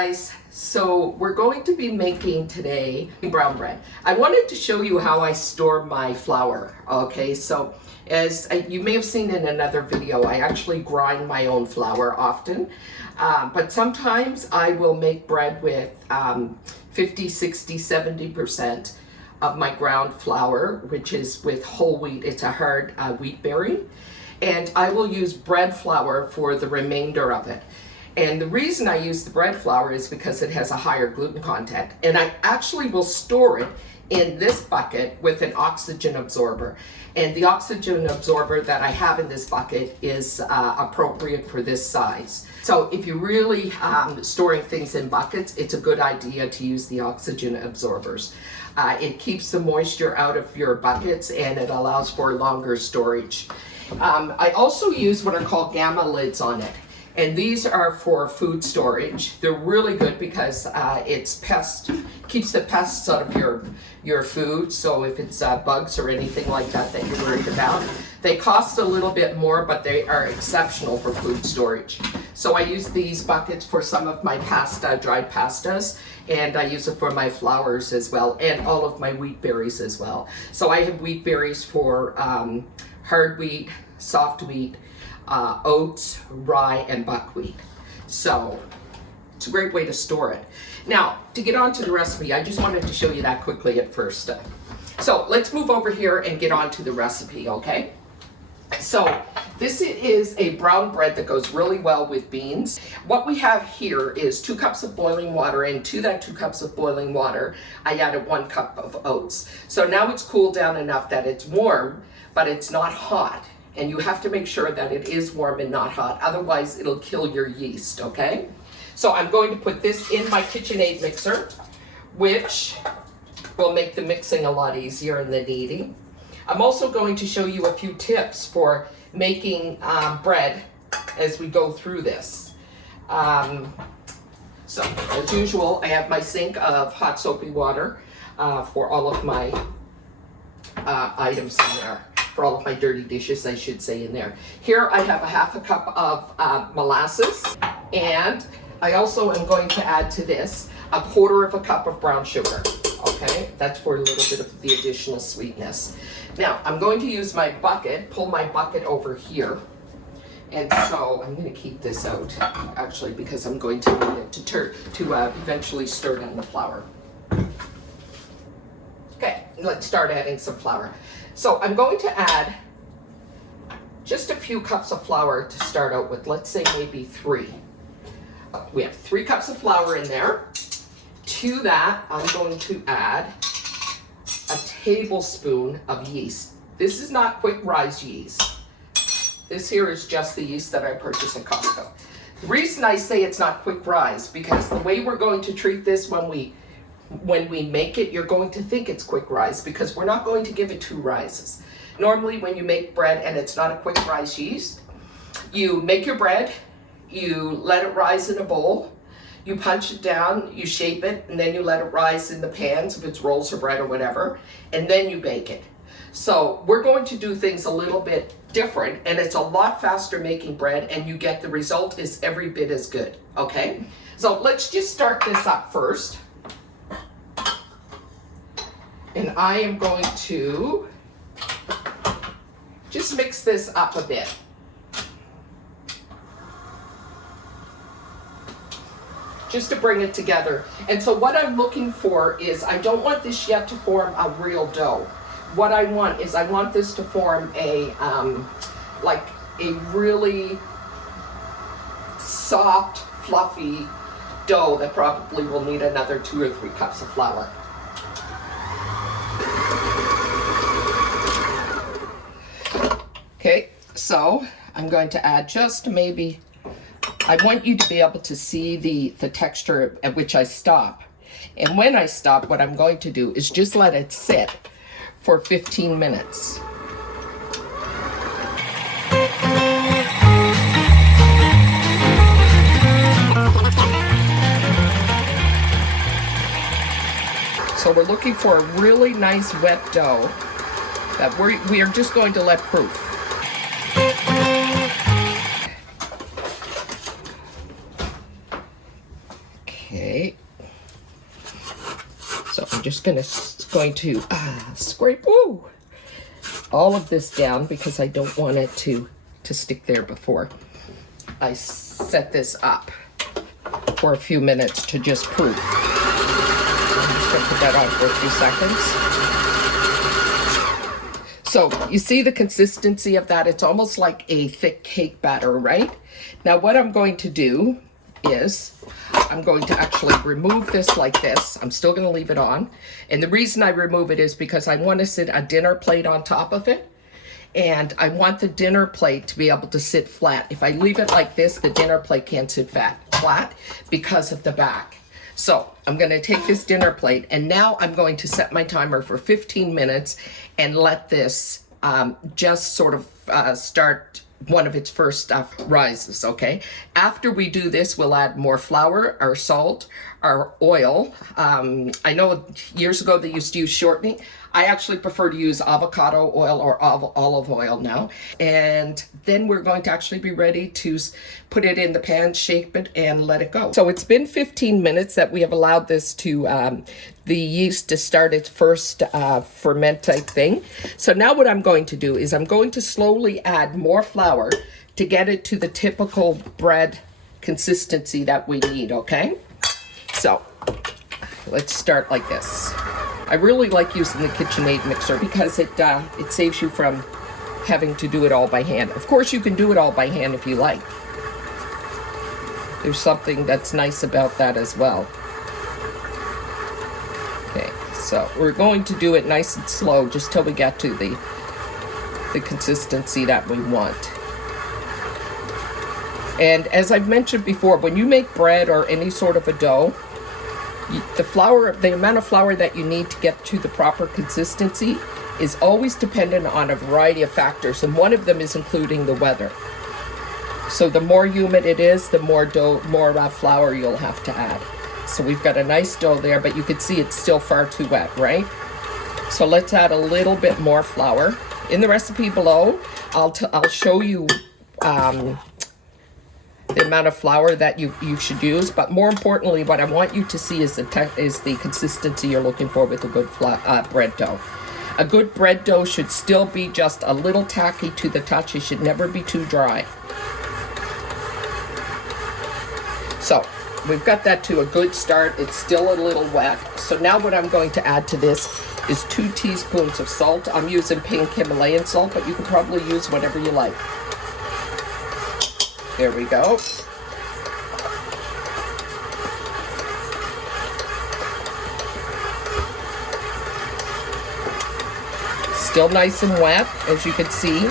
guys, so we're going to be making today brown bread. I wanted to show you how I store my flour. Okay, so as you may have seen in another video, I actually grind my own flour often, but sometimes I will make bread with 50, 60, 70% of my ground flour, which is with whole wheat. It's a hard wheat berry, and I will use bread flour for the remainder of it. And the reason I use the bread flour is because it has a higher gluten content. And I actually will store it in this bucket with an oxygen absorber. And the oxygen absorber that I have in this bucket is appropriate for this size. So if you're really storing things in buckets, it's a good idea to use the oxygen absorbers. It keeps the moisture out of your buckets and it allows for longer storage. I also use what are called gamma lids on it. And these are for food storage. They're really good because keeps the pests out of your food. So if it's bugs or anything like that that you're worried about. They cost a little bit more, but they are exceptional for food storage. So I use these buckets for some of my dried pastas, and I use it for my flours as well, and all of my wheat berries as well. So I have wheat berries for hard wheat, soft wheat, oats, rye, and buckwheat. So it's a great way to store it. Now, to get on to the recipe, I just wanted to show you that quickly at first. So let's move over here and get on to the recipe, okay? So this is a brown bread that goes really well with beans. What we have here is 2 cups of boiling water, and to that 2 cups of boiling water, I added 1 cup of oats. So now it's cooled down enough that it's warm, but it's not hot. And you have to make sure that it is warm and not hot, otherwise it'll kill your yeast, okay? So I'm going to put this in my KitchenAid mixer, which will make the mixing a lot easier in the kneading. I'm also going to show you a few tips for making bread as we go through this. So as usual, I have my sink of hot soapy water for all of my items in there. For all of my dirty dishes, I should say, in there. Here I have a 1/2 cup of molasses, and I also am going to add to this 1/4 cup of brown sugar. Okay, that's for a little bit of the additional sweetness. Now I'm going to use my bucket, pull my bucket over here, and so I'm going to keep this out actually because I'm going to need it to eventually stir down the flour. Okay, let's start adding some flour. So I'm going to add just a few cups of flour to start out with. Let's say maybe 3. We have 3 cups of flour in there. To that, I'm going to add a tablespoon of yeast. This is not quick rise yeast. This here is just the yeast that I purchased at Costco. The reason I say it's not quick rise, because the way we're going to treat this when we make it, you're going to think it's quick rise because we're not going to give it 2 rises. Normally when you make bread and it's not a quick rise yeast, you make your bread, you let it rise in a bowl, you punch it down, you shape it, and then you let it rise in the pans if it's rolls or bread or whatever, and then you bake it. So we're going to do things a little bit different, and it's a lot faster making bread, and you get the result is every bit as good, okay? So let's just start this up first. And I am going to just mix this up a bit. Just to bring it together. And so what I'm looking for is, I don't want this yet to form a real dough. What I want is, I want this to form like a really soft, fluffy dough that probably will need another 2 or 3 cups of flour. Okay, so I'm going to add just maybe, I want you to be able to see the texture at which I stop. And when I stop, what I'm going to do is just let it sit for 15 minutes. So we're looking for a really nice wet dough that we are just going to let proof. Okay. So I'm just going to scrape all of this down because I don't want it to stick there before I set this up for a few minutes to just proof. I'm just going to put that on for a few seconds. So you see the consistency of that? It's almost like a thick cake batter, right? Now what I'm going to do is I'm going to actually remove this like this. I'm still going to leave it on. And the reason I remove it is because I want to sit a dinner plate on top of it. And I want the dinner plate to be able to sit flat. If I leave it like this, the dinner plate can't sit flat because of the back. So I'm going to take this dinner plate, and now I'm going to set my timer for 15 minutes and let this just sort of start one of its first rises, okay? After we do this, we'll add more flour, our salt, our oil. I know years ago they used to use shortening. I actually prefer to use avocado oil or olive oil now. And then we're going to actually be ready to put it in the pan, shape it, and let it go. So it's been 15 minutes that we have allowed this to, the yeast to start its first ferment type thing. So now what I'm going to do is I'm going to slowly add more flour to get it to the typical bread consistency that we need, okay? So let's start like this. I really like using the KitchenAid mixer because it saves you from having to do it all by hand. Of course, you can do it all by hand if you like. There's something that's nice about that as well. Okay, so we're going to do it nice and slow just till we get to the consistency that we want. And as I've mentioned before, when you make bread or any sort of a dough, the amount of flour that you need to get to the proper consistency is always dependent on a variety of factors, and one of them is including the weather. So the more humid it is, the more flour you'll have to add. So we've got a nice dough there, but you can see it's still far too wet, right? So let's add a little bit more flour. In the recipe below, I'll show you the amount of flour that you should use, but more importantly, what I want you to see is the consistency you're looking for with a good bread dough. A good bread dough should still be just a little tacky to the touch. It should never be too dry. So we've got that to a good start. It's still a little wet. So now what I'm going to add to this is 2 teaspoons of salt. I'm using pink Himalayan salt, but you can probably use whatever you like. There we go. Still nice and wet, as you can see.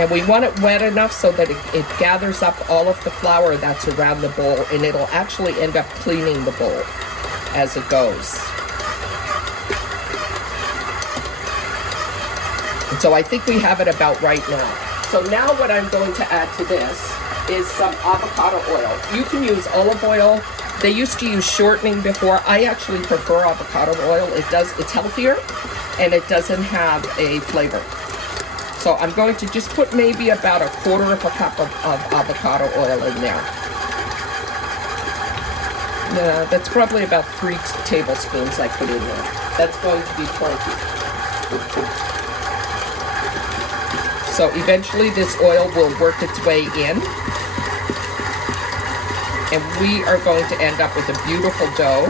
And we want it wet enough so that it gathers up all of the flour that's around the bowl, and it'll actually end up cleaning the bowl as it goes. And so I think we have it about right now. So now what I'm going to add to this is some avocado oil. You can use olive oil. They used to use shortening before. I actually prefer avocado oil. It's healthier and it doesn't have a flavor. So I'm going to just put maybe about 1/4 of a cup of avocado oil in there. Yeah, that's probably about 3 tablespoons I put in there. That's going to be plenty. So eventually this oil will work its way in, and we are going to end up with a beautiful dough.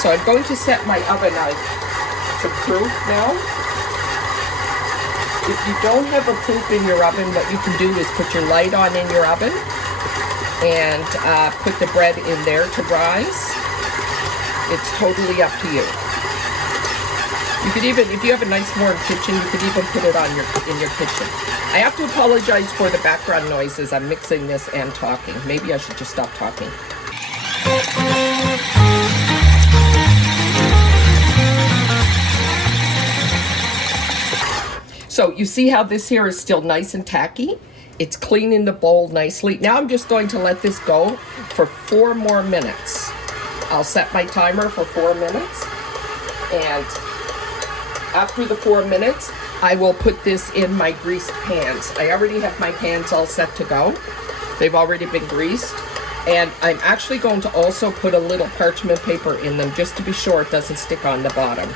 So I'm going to set my oven to proof now. If you don't have a proof in your oven, what you can do is put your light on in your oven and put the bread in there to rise. It's totally up to you. You could even, if you have a nice warm kitchen, you could even put it on in your kitchen. I have to apologize for the background noises. I'm mixing this and talking. Maybe I should just stop talking. So you see how this here is still nice and tacky? It's cleaning the bowl nicely. Now I'm just going to let this go for 4 more minutes. I'll set my timer for 4 minutes, and after the 4 minutes, I will put this in my greased pans. I already have my pans all set to go. They've already been greased. And I'm actually going to also put a little parchment paper in them just to be sure it doesn't stick on the bottom.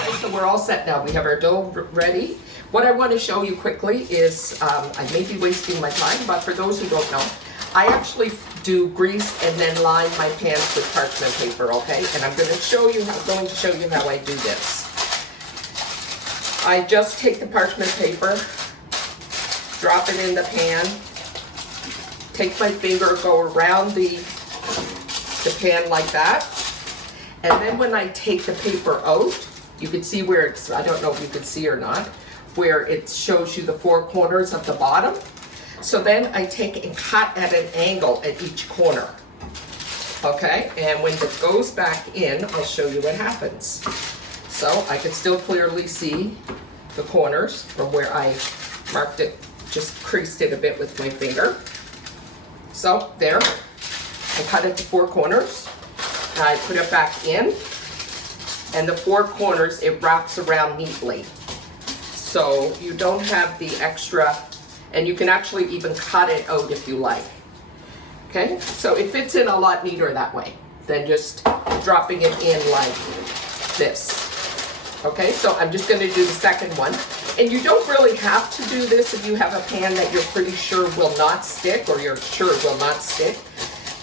Okay, so we're all set now. We have our dough ready. What I want to show you quickly is, I may be wasting my time, but for those who don't know, I actually do grease and then line my pans with parchment paper, okay? And I'm going to show you how I do this. I just take the parchment paper, drop it in the pan, take my finger, go around the pan like that, and then when I take the paper out, you can see where it's, I don't know if you can see or not, where it shows you the four corners of the bottom. So then I take and cut at an angle at each corner, okay? And when it goes back in, I'll show you what happens. So I can still clearly see the corners from where I marked it, just creased it a bit with my finger. So there, I cut it to four corners. I put it back in, and the four corners, it wraps around neatly. So you don't have the extra, and you can actually even cut it out if you like. Okay, so it fits in a lot neater that way than just dropping it in like this. Okay, so I'm just gonna do the second one. And you don't really have to do this if you have a pan that you're pretty sure will not stick, or you're sure will not stick.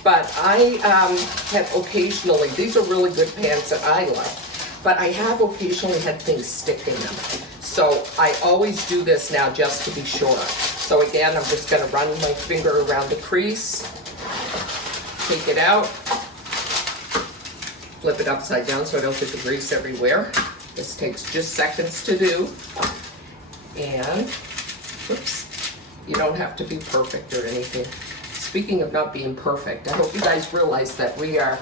But I have occasionally, these are really good pans that I love, but I have occasionally had things stick in them. So I always do this now just to be sure. So again, I'm just gonna run my finger around the crease, take it out, flip it upside down so I don't get the grease everywhere. This takes just seconds to do. And, whoops, you don't have to be perfect or anything. Speaking of not being perfect, I hope you guys realize that we are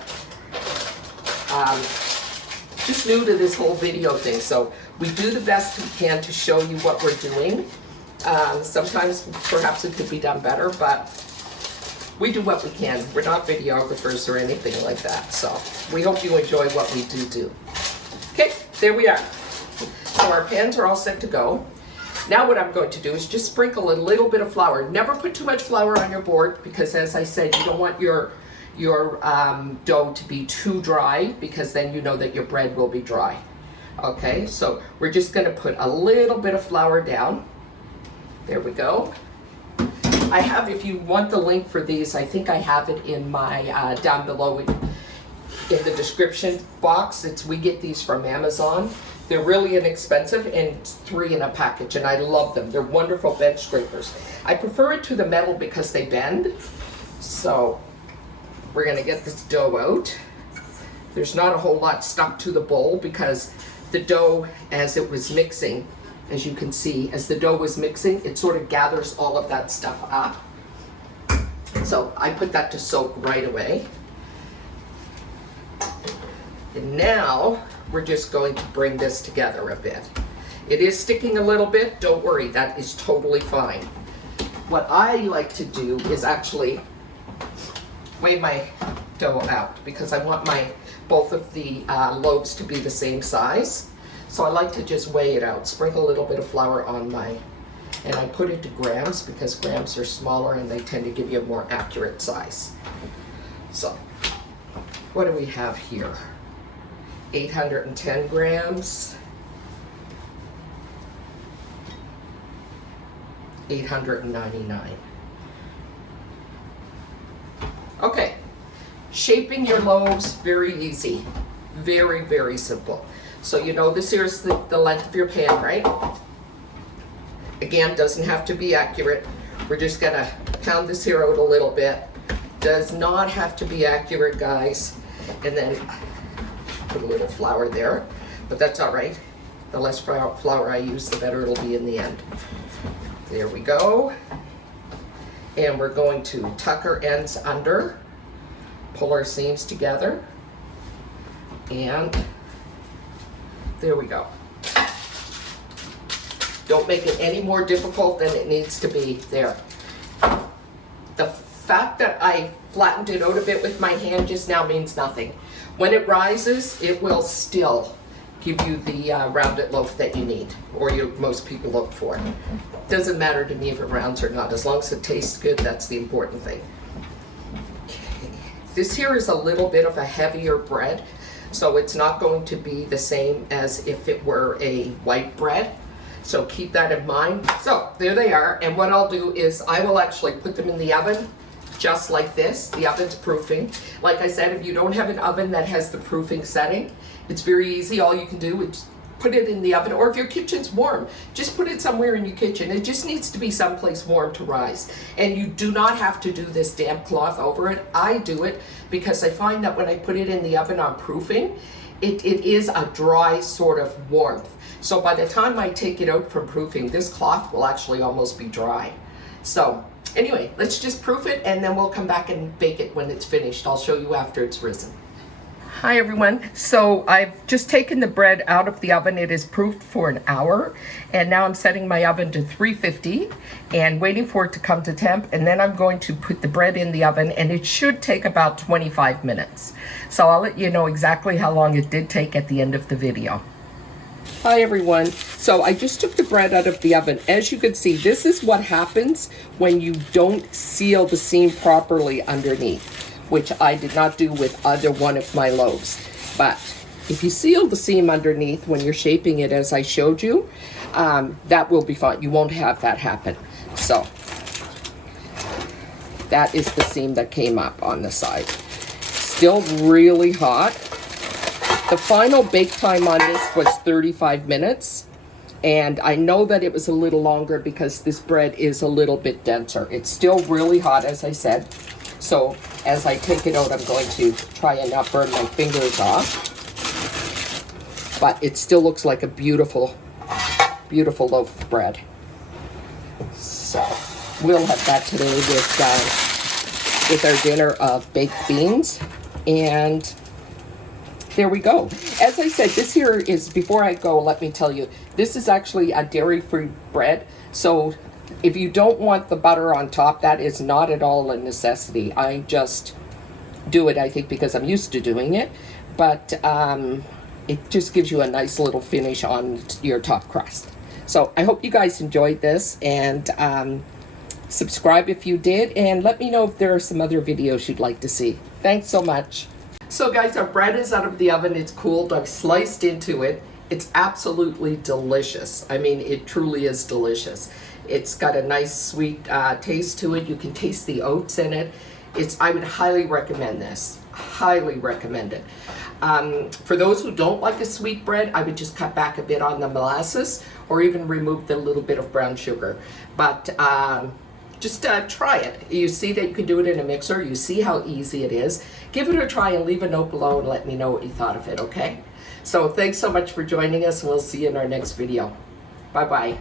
just new to this whole video thing. So we do the best we can to show you what we're doing. Sometimes perhaps it could be done better, but we do what we can. We're not videographers or anything like that. So we hope you enjoy what we do. Okay, there we are. So our pans are all set to go. Now what I'm going to do is just sprinkle a little bit of flour. Never put too much flour on your board, because as I said, you don't want your dough to be too dry, because then you know that your bread will be dry. Okay, so we're just gonna put a little bit of flour down. There we go. I have, if you want the link for these, I think I have it in my, down below in the description box. We get these from Amazon. They're really inexpensive, and it's 3 in a package, and I love them. They're wonderful bench scrapers. I prefer it to the metal because they bend. So we're gonna get this dough out. There's not a whole lot stuck to the bowl, because the dough, as it was mixing, as you can see, as the dough was mixing, it sort of gathers all of that stuff up. So I put that to soak right away. And now we're just going to bring this together a bit. It is sticking a little bit, don't worry, that is totally fine. What I like to do is actually weigh my dough out, because I want both of the loaves to be the same size. So I like to just weigh it out, sprinkle a little bit of flour on and I put it to grams, because grams are smaller and they tend to give you a more accurate size. So what do we have here? 810 grams, 899. Okay, shaping your loaves, very easy, very, very simple. So you know this here's the length of your pan, right? Again, doesn't have to be accurate. We're just gonna pound this here out a little bit. Does not have to be accurate, guys. And then put a little flour there, but that's all right. The less flour I use, the better it'll be in the end. There we go. And we're going to tuck our ends under, pull our seams together, and there we go. Don't make it any more difficult than it needs to be there. The fact that I flattened it out a bit with my hand just now means nothing. When it rises, it will still give you the rounded loaf that you need, or most people look for. Doesn't matter to me if it rounds or not. As long as it tastes good, that's the important thing. Okay. This here is a little bit of a heavier bread, so it's not going to be the same as if it were a white bread. So keep that in mind. So there they are, and what I'll do is I will actually put them in the oven just like this. The oven's proofing. Like I said, if you don't have an oven that has the proofing setting, it's very easy. All you can do is put it in the oven, or if your kitchen's warm, just put it somewhere in your kitchen. It just needs to be someplace warm to rise. And you do not have to do this damp cloth over it. I do it because I find that when I put it in the oven on proofing, it is a dry sort of warmth. So by the time I take it out from proofing, this cloth will actually almost be dry. So anyway, let's just proof it and then we'll come back and bake it when it's finished. I'll show you after it's risen. Hi everyone. So I've just taken the bread out of the oven. It is proofed for an hour, and now I'm setting my oven to 350 and waiting for it to come to temp, and then I'm going to put the bread in the oven, and it should take about 25 minutes. So I'll let you know exactly how long it did take at the end of the video. Hi everyone. So I just took the bread out of the oven. As you can see, this is what happens when you don't seal the seam properly underneath, which I did not do with either one of my loaves. But if you seal the seam underneath when you're shaping it as I showed you, that will be fine. You won't have that happen. So that is the seam that came up on the side. Still really hot. The final bake time on this was 35 minutes. And I know that it was a little longer because this bread is a little bit denser. It's still really hot, as I said. So as I take it out, I'm going to try and not burn my fingers off. But it still looks like a beautiful, beautiful loaf of bread. So we'll have that today with our dinner of baked beans. And there we go. As I said, this here is, before I go, let me tell you, this is actually a dairy-free bread. So if you don't want the butter on top, that is not at all a necessity. I just do it, I think, because I'm used to doing it. But it just gives you a nice little finish on your top crust. So I hope you guys enjoyed this, and subscribe if you did, and let me know if there are some other videos you'd like to see. Thanks so much. So guys, our bread is out of the oven. It's cooled. I've sliced into it. It's absolutely delicious. I mean, it truly is delicious. It's got a nice sweet taste to it. You can taste the oats in it. I would highly recommend this. Highly recommend it. For those who don't like a sweet bread, I would just cut back a bit on the molasses, or even remove the little bit of brown sugar. But just try it. You see that you can do it in a mixer. You see how easy it is. Give it a try and leave a note below and let me know what you thought of it, okay? So thanks so much for joining us, and we'll see you in our next video. Bye-bye.